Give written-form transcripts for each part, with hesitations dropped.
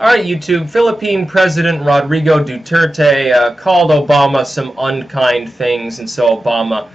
Alright, YouTube. Philippine President Rodrigo Duterte called Obama some unkind things, and so Obama,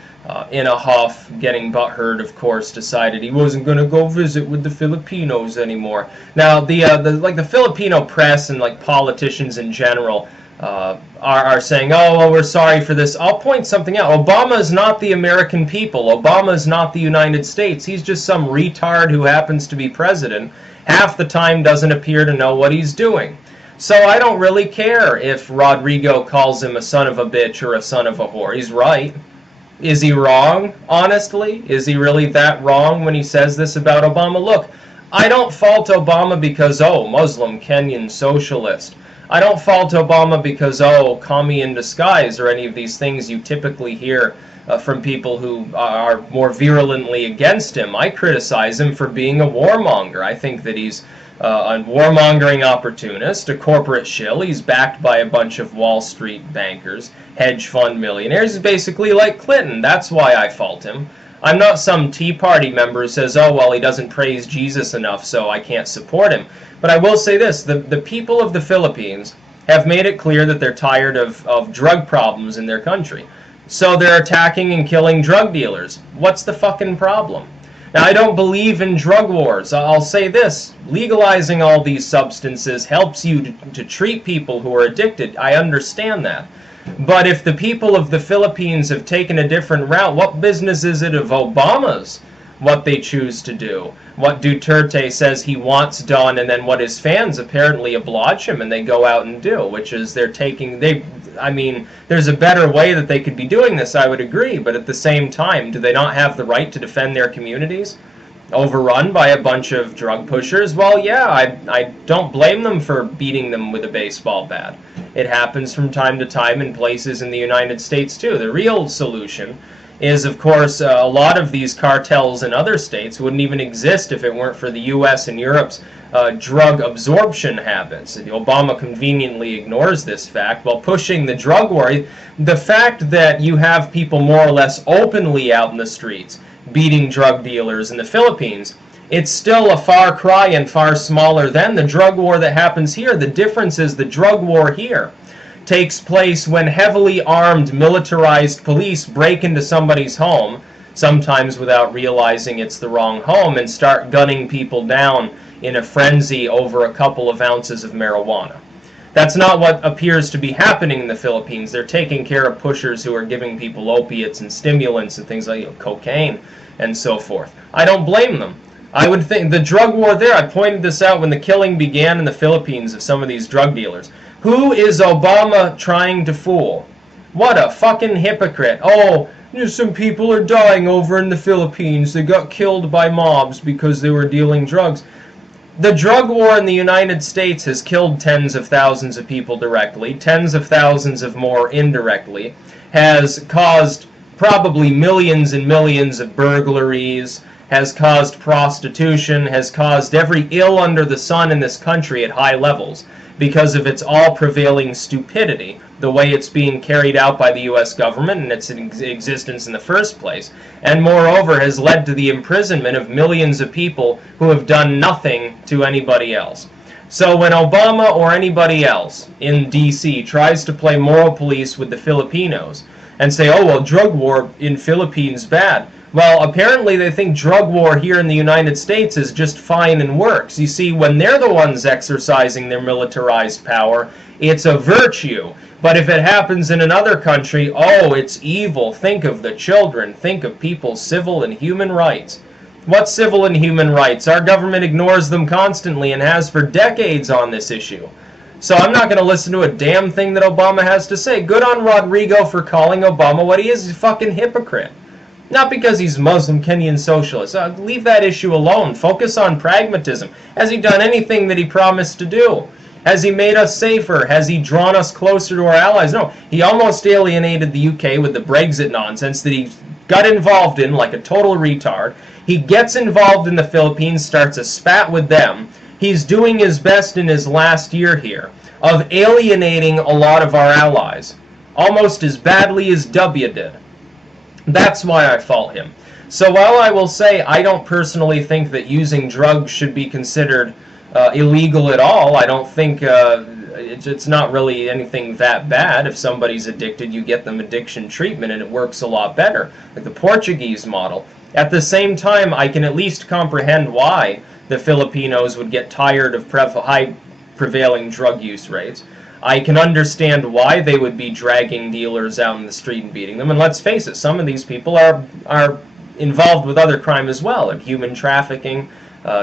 in a huff, getting butthurt, of course, decided he wasn't going to go visit with the Filipinos anymore. Now, the Filipino press and like politicians in general are saying, oh, well, we're sorry for this. I'll point something out. Obama is not the American people. Obama is not the United States. He's just some retard who happens to be president. Half the time doesn't appear to know what he's doing. So I don't really care if Rodrigo calls him a son of a bitch or a son of a whore. He's right. Is he wrong, honestly? Is he really that wrong when he says this about Obama? Look, I don't fault Obama because, oh, Muslim, Kenyan, socialist. I don't fault Obama because, oh, commie in disguise, or any of these things you typically hear from people who are more virulently against him. I criticize him for being a warmonger. I think that he's a warmongering opportunist, a corporate shill. He's backed by a bunch of Wall Street bankers, hedge fund millionaires. He's basically like Clinton. That's why I fault him. I'm not some Tea Party member who says, oh, well, he doesn't praise Jesus enough, so I can't support him. But I will say this, the people of the Philippines have made it clear that they're tired of drug problems in their country. So they're attacking and killing drug dealers. What's the fucking problem? Now, I don't believe in drug wars. I'll say this, legalizing all these substances helps you to treat people who are addicted. I understand that. But if the people of the Philippines have taken a different route, what business is it of Obama's what they choose to do? What Duterte says he wants done, and then what his fans apparently oblige him and they go out and do, which is I mean, there's a better way that they could be doing this, I would agree, but at the same time, do they not have the right to defend their communities? Overrun by a bunch of drug pushers? Well, yeah, I don't blame them for beating them with a baseball bat. It happens from time to time in places in the United States, too. The real solution is, of course, a lot of these cartels in other states wouldn't even exist if it weren't for the U.S. and Europe's drug absorption habits. Obama conveniently ignores this fact while pushing the drug war. The fact that you have people more or less openly out in the streets beating drug dealers in the Philippines, it's still a far cry and far smaller than the drug war that happens here. The difference is the drug war here takes place when heavily armed, militarized police break into somebody's home, sometimes without realizing it's the wrong home, and start gunning people down in a frenzy over a couple of ounces of marijuana. That's not what appears to be happening in the Philippines. They're taking care of pushers who are giving people opiates and stimulants and things like cocaine and so forth. I don't blame them. I would think the drug war there, I pointed this out when the killing began in the Philippines of some of these drug dealers. Who is Obama trying to fool? What a fucking hypocrite. Oh, some people are dying over in the Philippines. They got killed by mobs because they were dealing drugs. The drug war in the United States has killed tens of thousands of people directly, tens of thousands of more indirectly, has caused probably millions and millions of burglaries, has caused prostitution, has caused every ill under the sun in this country at high levels because of its all-prevailing stupidity, the way it's being carried out by the U.S. government and its existence in the first place, and moreover has led to the imprisonment of millions of people who have done nothing to anybody else. So when Obama or anybody else in D.C. tries to play moral police with the Filipinos and say, oh, well, drug war in Philippines bad, well, apparently they think drug war here in the United States is just fine and works. You see, when they're the ones exercising their militarized power, it's a virtue. But if it happens in another country, oh, it's evil. Think of the children. Think of people's civil and human rights. What civil and human rights? Our government ignores them constantly and has for decades on this issue. So I'm not going to listen to a damn thing that Obama has to say. Good on Rodrigo for calling Obama what he is. He's a fucking hypocrite. Not because he's Muslim, Kenyan, socialist. Leave that issue alone. Focus on pragmatism. Has he done anything that he promised to do? Has he made us safer? Has he drawn us closer to our allies? No. He almost alienated the UK with the Brexit nonsense that he got involved in like a total retard. He gets involved in the Philippines, starts a spat with them. He's doing his best in his last year here of alienating a lot of our allies, almost as badly as W did. That's why I fault him. So while I will say I don't personally think that using drugs should be considered illegal at all. I don't think it's not really anything that bad. If somebody's addicted, you get them addiction treatment, and it works a lot better, like the Portuguese model. At the same time, I can at least comprehend why the Filipinos would get tired of high prevailing drug use rates. I can understand why they would be dragging dealers out in the street and beating them. And let's face it, some of these people are involved with other crime as well, like human trafficking,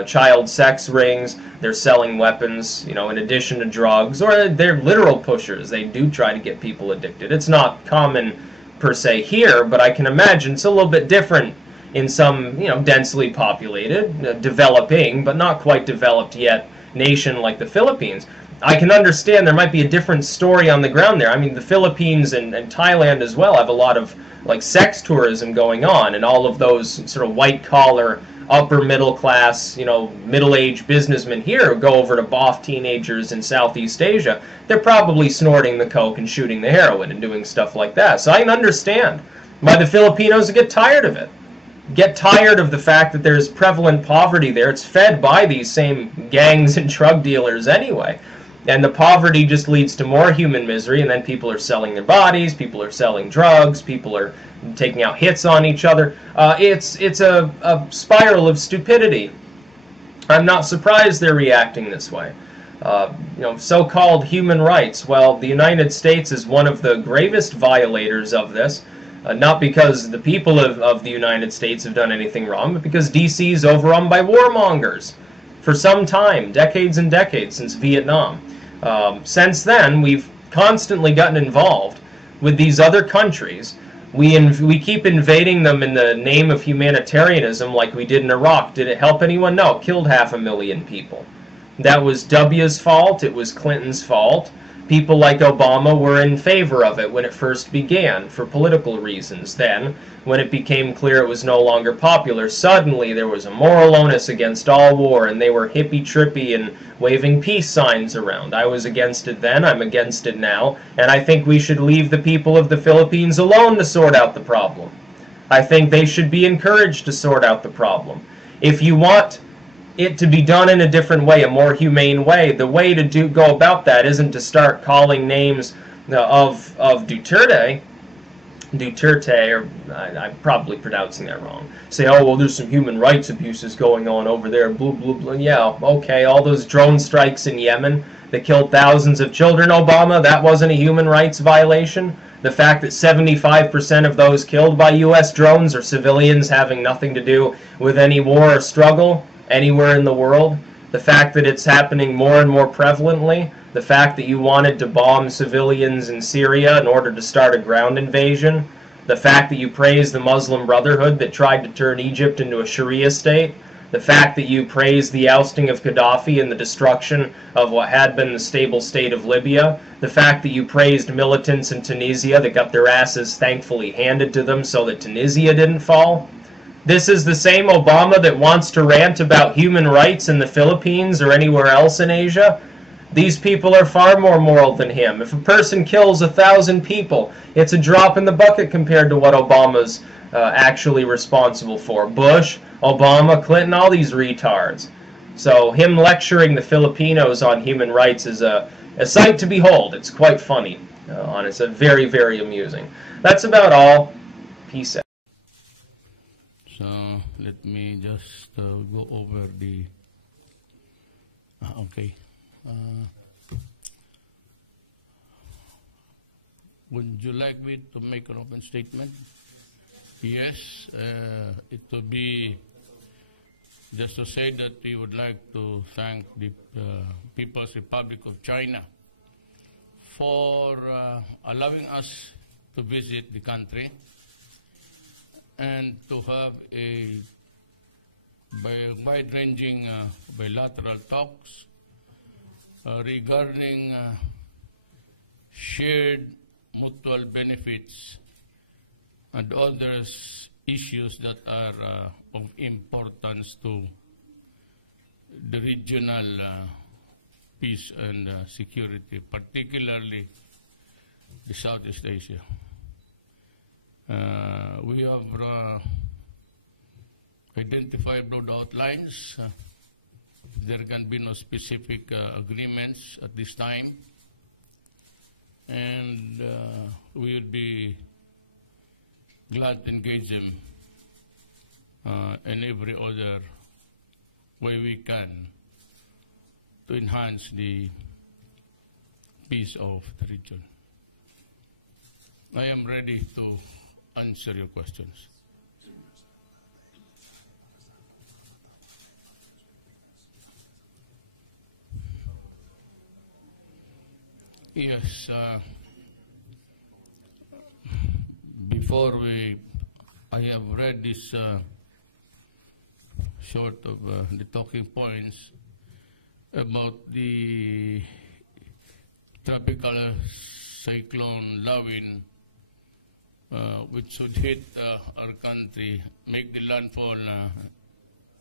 child sex rings. They're selling weapons, in addition to drugs, or they're literal pushers. They do try to get people addicted. It's not common per se here, but I can imagine it's a little bit different in some, densely populated, developing, but not quite developed yet nation like the Philippines. I can understand there might be a different story on the ground there. I mean, the Philippines and Thailand as well have a lot of like sex tourism going on, and all of those sort of white-collar, upper-middle-class, middle-aged businessmen here who go over to boff teenagers in Southeast Asia. They're probably snorting the coke and shooting the heroin and doing stuff like that. So I can understand why the Filipinos get tired of it. Get tired of the fact that there's prevalent poverty there. It's fed by these same gangs and drug dealers anyway. And the poverty just leads to more human misery, and then people are selling their bodies, people are selling drugs, people are taking out hits on each other. It's a spiral of stupidity. I'm not surprised they're reacting this way. So-called human rights. Well, the United States is one of the gravest violators of this. Not because the people of the United States have done anything wrong, but because D.C. is overrun by warmongers for some time, decades and decades, since Vietnam. Since then, we've constantly gotten involved with these other countries. We keep invading them in the name of humanitarianism like we did in Iraq. Did it help anyone? No, it killed 500,000 people. That was W's fault. It was Clinton's fault. People like Obama were in favor of it when it first began for political reasons. Then, when it became clear it was no longer popular, suddenly there was a moral onus against all war, and they were hippy-trippy and waving peace signs around. I was against it then, I'm against it now, and I think we should leave the people of the Philippines alone to sort out the problem. I think they should be encouraged to sort out the problem. If you want it to be done in a different way, a more humane way, the way to go about that isn't to start calling names of Duterte, or I'm probably pronouncing that wrong. Say, oh, well, there's some human rights abuses going on over there, blah, blah, blah. Yeah, okay, all those drone strikes in Yemen that killed thousands of children, Obama, that wasn't a human rights violation. The fact that 75% of those killed by U.S. drones are civilians having nothing to do with any war or struggle anywhere in the world, the fact that it's happening more and more prevalently, the fact that you wanted to bomb civilians in Syria in order to start a ground invasion, the fact that you praised the Muslim Brotherhood that tried to turn Egypt into a Sharia state, the fact that you praised the ousting of Gaddafi and the destruction of what had been the stable state of Libya, the fact that you praised militants in Tunisia that got their asses thankfully handed to them so that Tunisia didn't fall. This is the same Obama that wants to rant about human rights in the Philippines or anywhere else in Asia. These people are far more moral than him. If a person kills 1,000 people, it's a drop in the bucket compared to what Obama's actually responsible for. Bush, Obama, Clinton, all these retards. So him lecturing the Filipinos on human rights is a sight to behold. It's quite funny. It's very, very amusing. That's about all. Peace out. So let me just go over the. Okay. Would you like me to make an open statement? Yes. It will be just to say that we would like to thank the People's Republic of China for allowing us to visit the country and to have a wide-ranging bilateral talks regarding shared mutual benefits and other issues that are of importance to the regional peace and security, particularly the Southeast Asia. We have identified broad outlines there can be no specific agreements at this time, and we would be glad to engage them in every other way we can to enhance the peace of the region. I am ready to answer your questions. Yes, before I have read this short of the talking points about the tropical cyclone Lawin, which should hit our country, make the landfall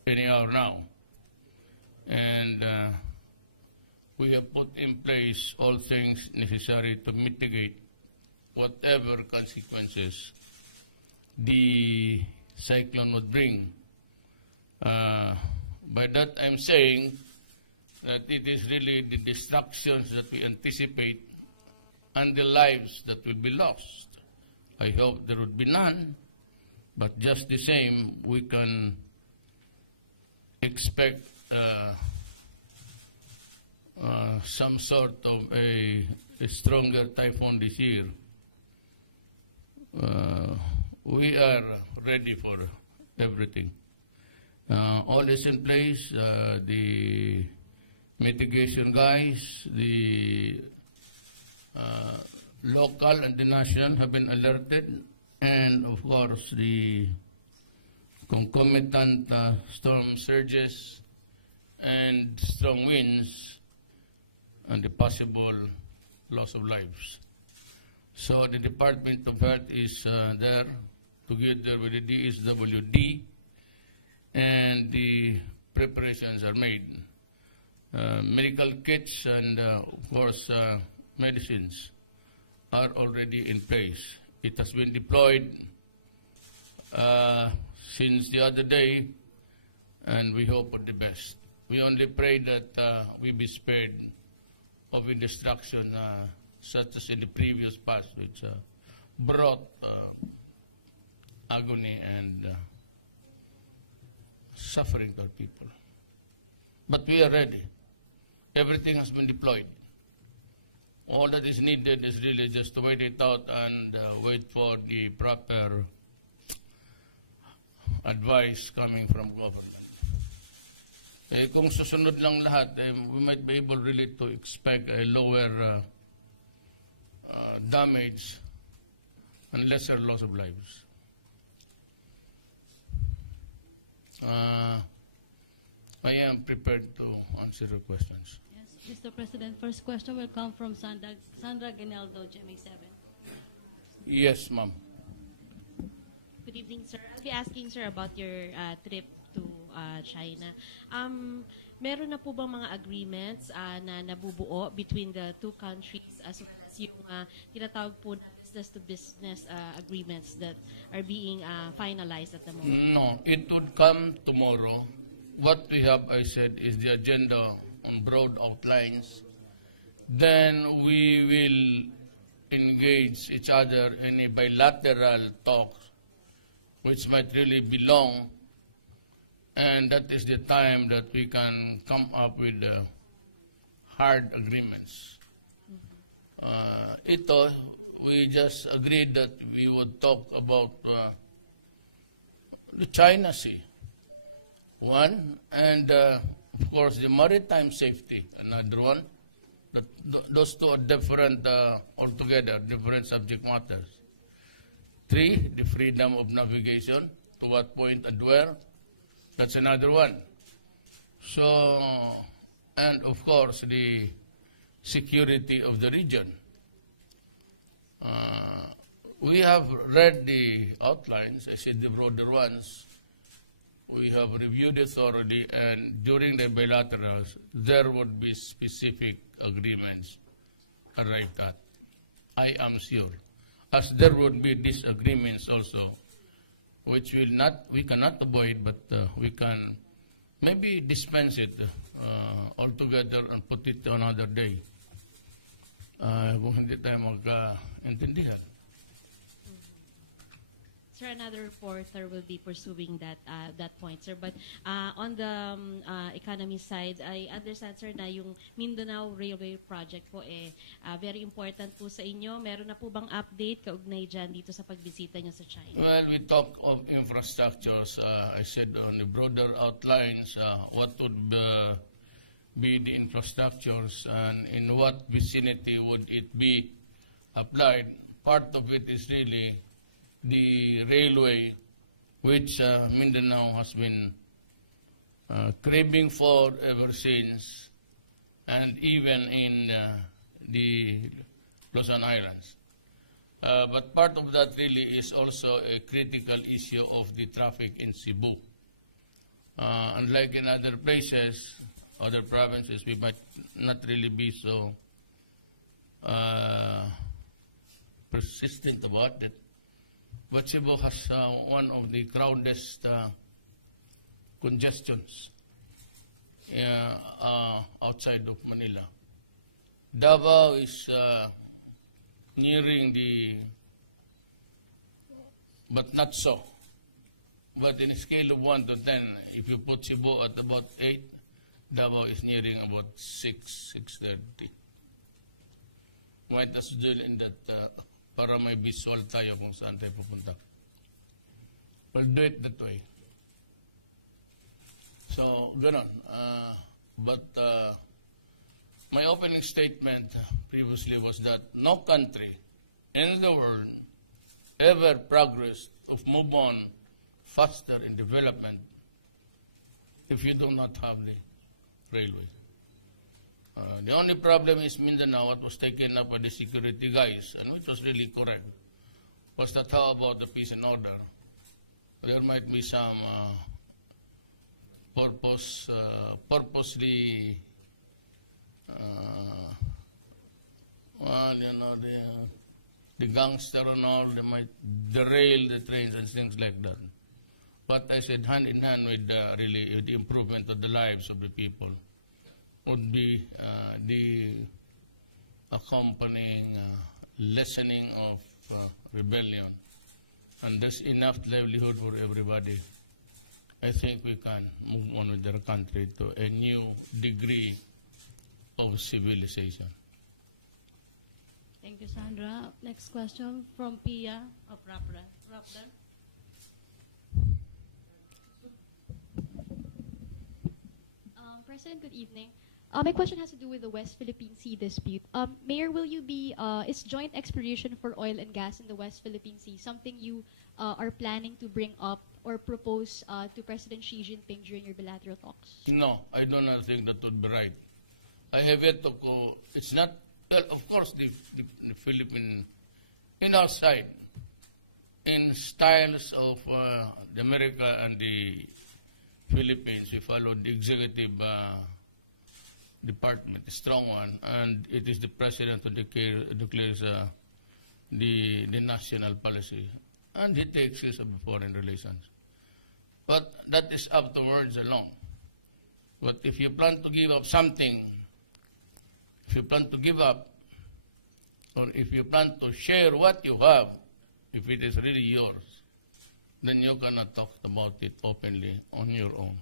any hour now. And we have put in place all things necessary to mitigate whatever consequences the cyclone would bring. By that I'm saying that it is really the destructions that we anticipate and the lives that will be lost. I hope there would be none, but just the same, we can expect some sort of a stronger typhoon this year. We are ready for everything. All is in place. The mitigation guys, the local and the national have been alerted, and of course the concomitant storm surges and strong winds and the possible loss of lives. So the Department of Health is there together with the DSWD, and the preparations are made. Medical kits and of course medicines are already in place. It has been deployed since the other day, and we hope for the best. We only pray that we be spared of a destruction such as in the previous past, which brought agony and suffering to our people. But we are ready. Everything has been deployed. All that is needed is really just to wait it out and wait for the proper advice coming from government. Kung susunod lang lahat, we might be able really to expect a lower damage and lesser loss of lives. I am prepared to answer your questions. Yes, Mr. President, first question will come from Sandra Ginaldo, GMA7. Yes, ma'am. Good evening, sir. I'll be asking, sir, about your trip to China. Meron na po bang mga agreements na nabubuo between the two countries as well as yung tinatawag po na business-to-business agreements that are being finalized at the moment? No, it would come tomorrow. What we have, I said, is the agenda on broad outlines. Then we will engage each other in a bilateral talk, which might really be long, and that is the time that we can come up with hard agreements. We just agreed that we would talk about the China Sea, one, and of course the maritime safety, another one. Those two are different altogether, different subject matters. 3, the freedom of navigation, to what point and where, that's another one. So, and of course the security of the region. We have read the outlines, I said the broader ones. We have reviewed it thoroughly, and during the bilaterals, there would be specific agreements arrived at. I am sure. As there would be disagreements also, which we cannot avoid, but we can maybe dispense it altogether and put it to another day. Kung hindi tayo magkaintindihan. Sir, another reporter will be pursuing that point, sir. But on the economy side, I understand, sir, na yung Mindanao Railway Project po very important po sa inyo. Meron na po bang update kaugnay dyan dito sa pagbisita nyo sa China? Well, we talk of infrastructures. I said on the broader outlines, what would be the infrastructures and in what vicinity would it be applied. Part of it is really the railway, which Mindanao has been craving for ever since, and even in the Luzon Islands. But part of that really is also a critical issue of the traffic in Cebu. Unlike in other places, other provinces, we might not really be so persistent about it. But Cebu has one of the crowdest congestions outside of Manila. Davao is nearing but not so. But in a scale of 1 to 10, if you put Cebu at about 8, Davao is nearing about 6:30. Might as well in that para may visual tayo kung saan tayo pupunta. We'll do it that way. So, ganon. But my opening statement previously was that no country in the world ever progressed or move on faster in development if you do not have the railway. The only problem is Mindanao, what was taken up by the security guys, and which was really correct, was that how about the peace and order? There might be some purposely, the gangster and all, they might derail the trains and things like that. But I said hand in hand with really the improvement of the lives of the people would be the accompanying lessening of rebellion. And there's enough livelihood for everybody. I think we can move on with our country to a new degree of civilization. Thank you, Sandra. Next question from Pia of Raptor. President, good evening. My question has to do with the West Philippine Sea dispute. Mayor, will you be, is joint exploration for oil and gas in the West Philippine Sea something you are planning to bring up or propose to President Xi Jinping during your bilateral talks? No, I do not think that would be right. I have yet to go, it's not, well, of course, the Philippine, in our side, in styles of the America and the Philippines, we follow the executive department, a strong one, and it is the president who declares the national policy, and he takes use of foreign relations. But that is up to words alone. But if you plan to give up something, if you plan to give up, or if you plan to share what you have, if it is really yours, then you cannot talk about it openly on your own.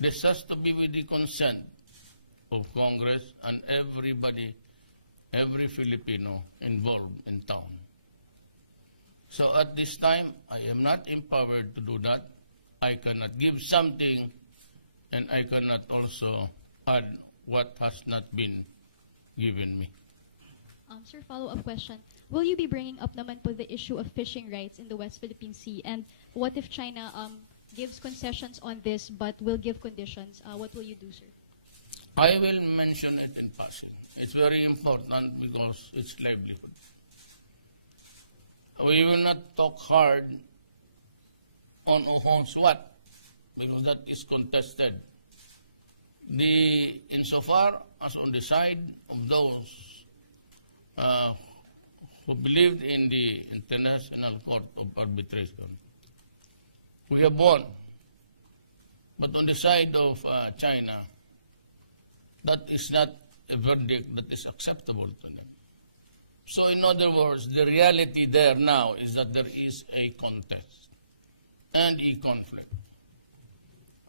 This has to be with the consent of Congress and everybody, every Filipino involved in town. So at this time, I am not empowered to do that. I cannot give something, and I cannot also add what has not been given me. Sir, follow-up question. Will you be bringing up naman po the issue of fishing rights in the West Philippine Sea? And what if China gives concessions on this but will give conditions? What will you do, sir? I will mention it in passing. It's very important because it's livelihood. We will not talk hard on who owns what, because that is contested. Insofar as on the side of those who believed in the International Court of Arbitration, we have won. But on the side of China, that is not a verdict that is acceptable to them. So in other words, the reality there now is that there is a contest and a conflict.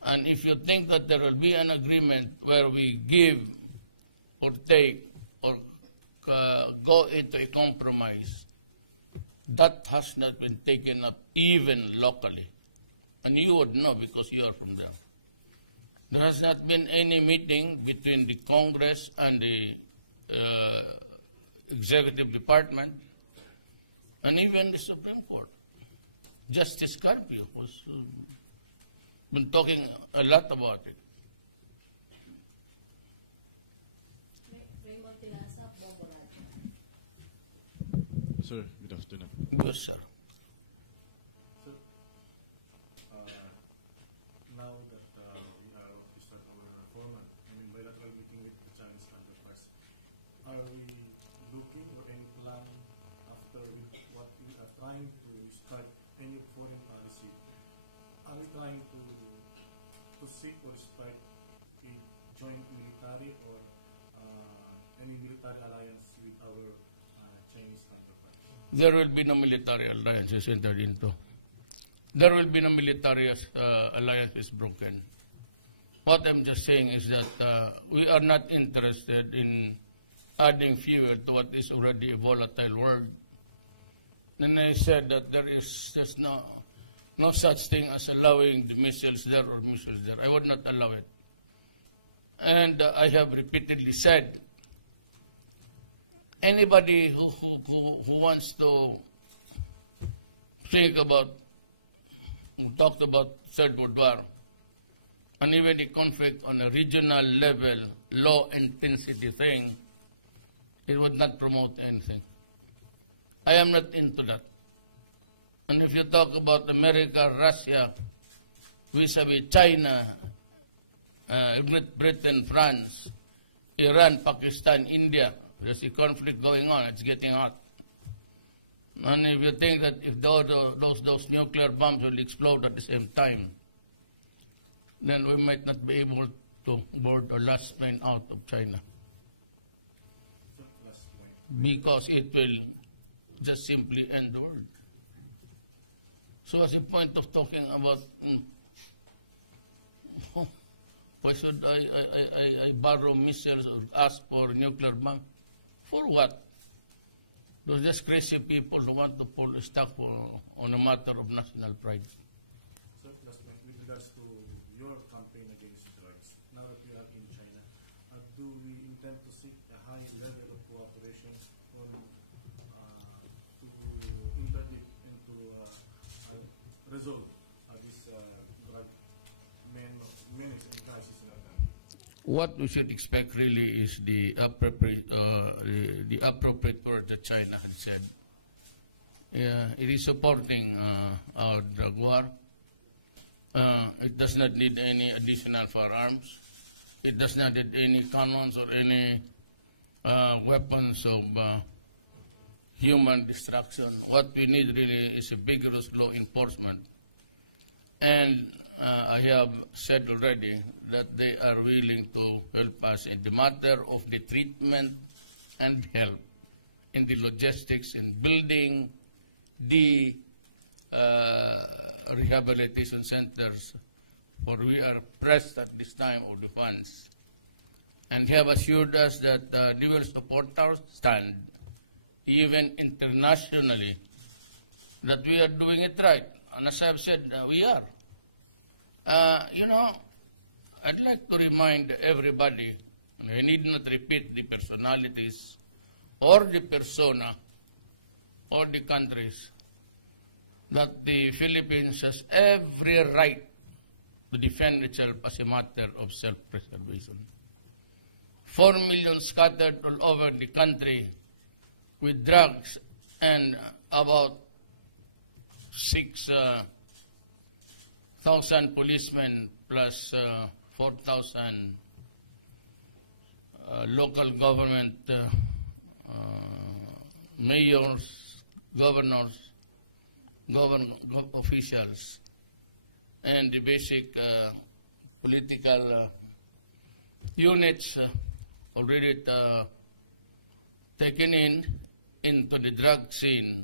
And if you think that there will be an agreement where we give or take or go into a compromise, that has not been taken up even locally. And you would know because you are from there. There has not been any meeting between the Congress and the Executive Department and even the Supreme Court. Justice Carpio was been talking a lot about it. Sir, good afternoon. Yes, sir. Sir, now that we are to start our formal, bilateral meeting with the Chinese counterparts, are we looking or any plan after what we are trying to start any foreign policy? Are we trying to seek or start a joint military or any military alliance with our Chinese counterparts? There will be no military alliances entered into. There will be no military alliance broken. What I'm just saying is that we are not interested in adding fuel to what is already a volatile world. And I said that there is just no such thing as allowing the missiles there or missiles there. I would not allow it. And I have repeatedly said, anybody who wants to think about, who talked about Third World War, and even a conflict on a regional level, low intensity thing, it would not promote anything. I am not into that. And if you talk about America, Russia, vis-a-vis China, Britain, France, Iran, Pakistan, India, there's a conflict going on. It's getting hot. And if you think that if those nuclear bombs will explode at the same time, then we might not be able to board the last plane out of China. Because it will just simply end the world. So what's the point of talking about, why should I borrow missiles or ask for nuclear bomb? For what? Those just crazy people who want to pull stuff on a matter of national pride. Sir, last point, with regards to your campaign against drugs, now that we are in China, do we intend to seek a high level of cooperation on to interdict and to resolve this drug menace and crisis in our country? What we should expect really is the appropriate word that China had said. It is supporting our drug war. It does not need any additional firearms. It does not need any cannons or any weapons of human destruction. What we need really is a vigorous law enforcement. And I have said already that they are willing to help us in the matter of the treatment and help in the logistics in building the rehabilitation centers, for we are pressed at this time of the funds, and have assured us that they will support our stand, even internationally, that we are doing it right. And as I've said, we are. I'd like to remind everybody, we need not repeat the personalities or the persona or the countries, that the Philippines has every right to defend itself as a matter of self-preservation. 4 million scattered all over the country with drugs and about 6,000 policemen plus 4,000 local government mayors, governors, government officials, and the basic political units already taken into the drug scene.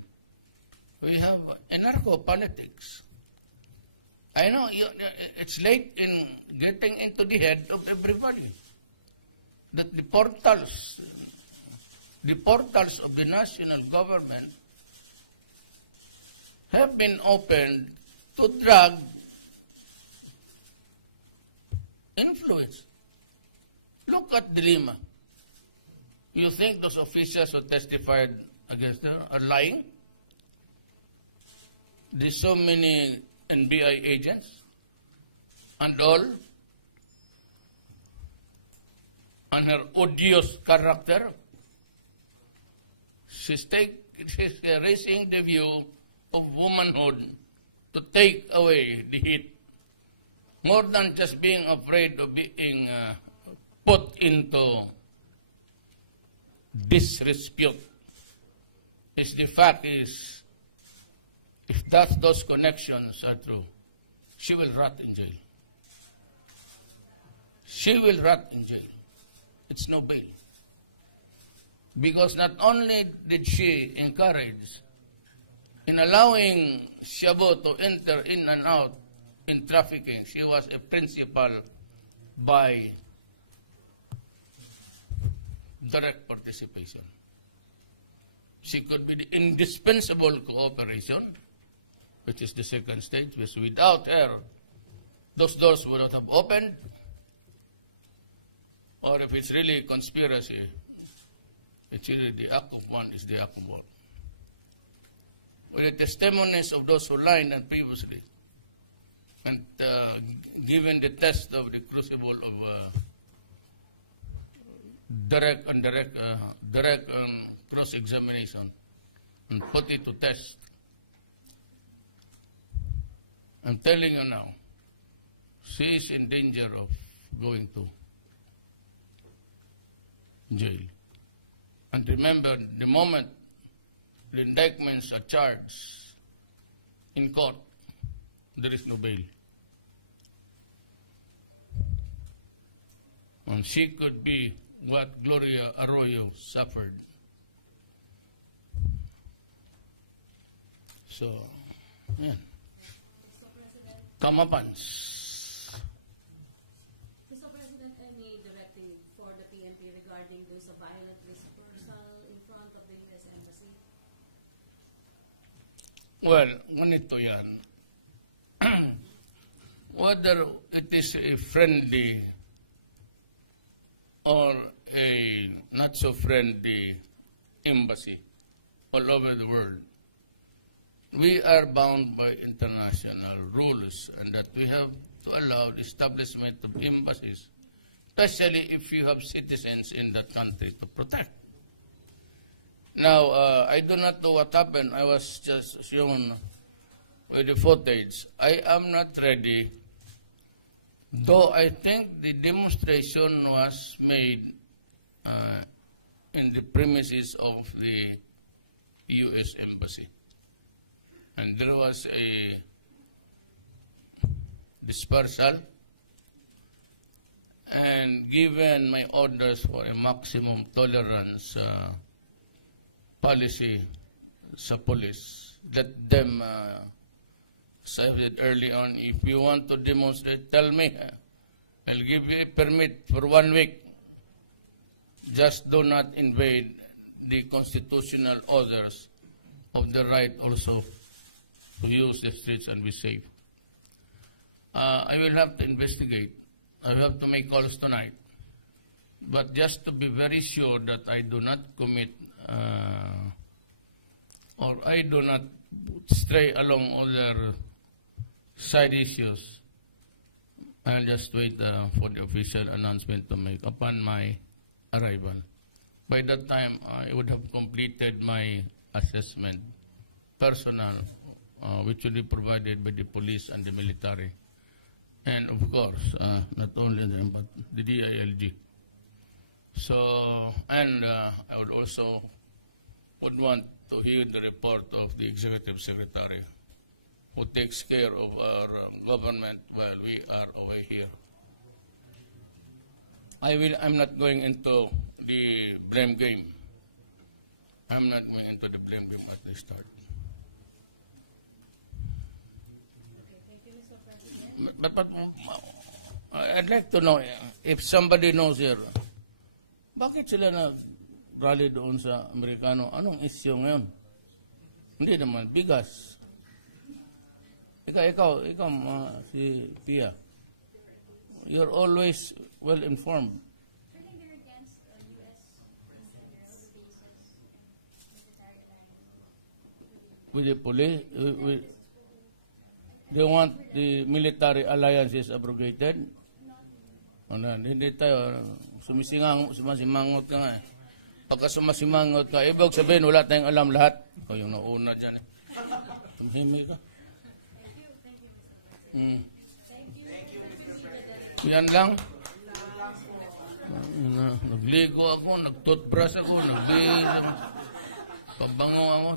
We have anarcho-politics. I know it's late in getting into the head of everybody that the portals of the national government have been opened to drug influence. Look at the Lima. You think those officials who testified against her are lying? There's so many NBI agents and all, and her odious character. She's raising the view of womanhood to take away the heat, more than just being afraid of being put into disrepute. Is the fact is, if those connections are true, she will rot in jail. She will rot in jail. It's no bail. Because not only did she encourage in allowing Shabu to enter in and out in trafficking, she was a principal by direct participation. She could be the indispensable cooperation, which is the second stage, which without her, those doors would not have opened. Or if it's really a conspiracy, it's really the act of one is the act of all. With the testimonies of those who lied and previously, and given the test of the crucible of direct cross-examination, and put it to test. I'm telling you now, she is in danger of going to jail. And remember, the moment the indictments are charged in court, there is no bail. And she could be what Gloria Arroyo suffered. So, yeah. Kamapans. Mr. President, any directive for the PNP regarding those violent dispersal in front of the U.S. Embassy? Well, ganito yan. Whether it is a friendly or a not so friendly embassy all over the world, we are bound by international rules, and that we have to allow the establishment of embassies, especially if you have citizens in that country to protect. Now, I do not know what happened. I was just shown with the footage. I am not ready, though I think the demonstration was made in the premises of the U.S. Embassy. And there was a dispersal, and given my orders for a maximum tolerance policy sa police, let them, as I said early on, if you want to demonstrate, tell me. I'll give you a permit for 1 week. Just do not invade the constitutional orders of the right also to use the streets and be safe. I will have to investigate. I will have to make calls tonight. But just to be very sure that I do not commit or I do not stray along other side issues, I'll just wait for the official announcement to make upon my arrival. By that time, I would have completed my assessment, personal, which will be provided by the police and the military. And of course, not only them, but the DILG. So, and I would also want to hear the report of the Executive Secretary, who takes care of our government while we are away here. I'm not going into the blame game. I'm not going into the blame game at the start. But I'd like to know if somebody knows here, bakit sila nag-rally doon sa Amerikano? Anong issue ngayon? Hindi naman, bigas. Ikaw, si Pia. You're always well-informed. I think they're against U.S. in general, the bases and military alliance. With the police, they want the military alliances abrogated? Hindi tayo, sumasimangot ka nga eh. Pagka sumasimangot ka, ibig sabihin, wala tayong alam lahat. Ikaw yung nauna dyan eh. Tumhimik ka. Yan lang. Nagligo ako, nag-toothbrush ako, pabango ako.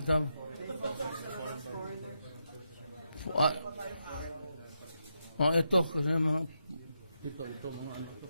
Ito, kasi ito mga ano to.